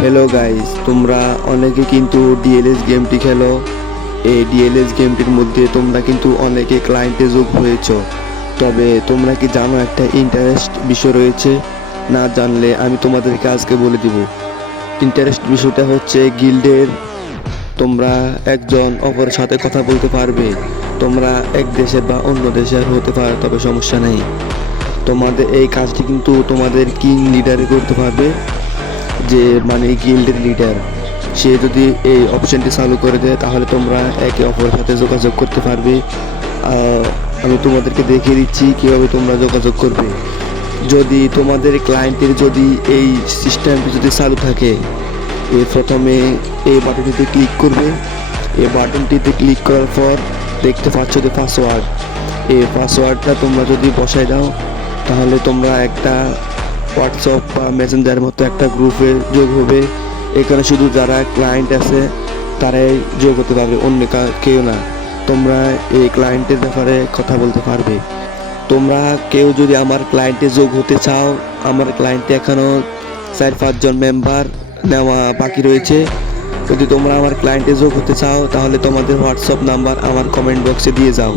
Hello guys, তোমরা অনেকে কিন্তু ডিএলএস গেমটি খেলো। এই ডিএলএস গেমটির মধ্যে তোমরা কিন্তু অনেকে ক্লায়েন্টে যোগ হয়েছো। তবে তোমরা কি জানো একটা ইন্টারেস্ট বিষয় রয়েছে? না জানলে আমি তোমাদেরকে আজকে বলে দিব। ইন্টারেস্ট বিষয়টা হচ্ছে গিল্ডের তোমরা একজন অপরের সাথে কথা বলতে পারবে। তোমরা এক দেশের বা অন্য দেশের হতে পারো, তবে সমস্যা নেই। তোমাদের এই কাজটি কিন্তু তোমাদের কিং লিডারে করতে পারবে, যে মানে গিল্ডের লিডার। সে যদি এই অপশনটি চালু করে দেয় তাহলে তোমরা একে অপরের সাথে যোগাযোগ করতে পারবে। আমি তোমাদেরকে দেখিয়ে দিচ্ছি কীভাবে তোমরা যোগাযোগ করবে। যদি তোমাদের ক্লায়েন্টের যদি এই সিস্টেমটি যদি চালু থাকে, প্রথমে এই বাটনটিতে ক্লিক করবে। এই বাটনটিতে ক্লিক করার পর দেখতে পাচ্ছ যে পাসওয়ার্ড, এই পাসওয়ার্ডটা তোমরা যদি বসায় দাও তাহলে তোমরা একটা হোয়াটসঅ্যাপ বা মেসেঞ্জারের মতো একটা গ্রুপে যোগ হবে। এখানে শুধু যারা ক্লায়েন্ট আছে তারাই যোগ হতে পারবে, অন্য কেউ না। তোমরা এই ক্লায়েন্টের ব্যাপারে কথা বলতে পারবে। তোমরা কেউ যদি আমার ক্লায়েন্টে যোগ হতে চাও, আমার ক্লায়েন্টে এখনও 4-5 জন মেম্বার নেওয়া বাকি রয়েছে। যদি তোমরা আমার ক্লায়েন্টে যোগ হতে চাও তাহলে তোমাদের হোয়াটসঅ্যাপ নাম্বার আমার কমেন্ট বক্সে দিয়ে যাও।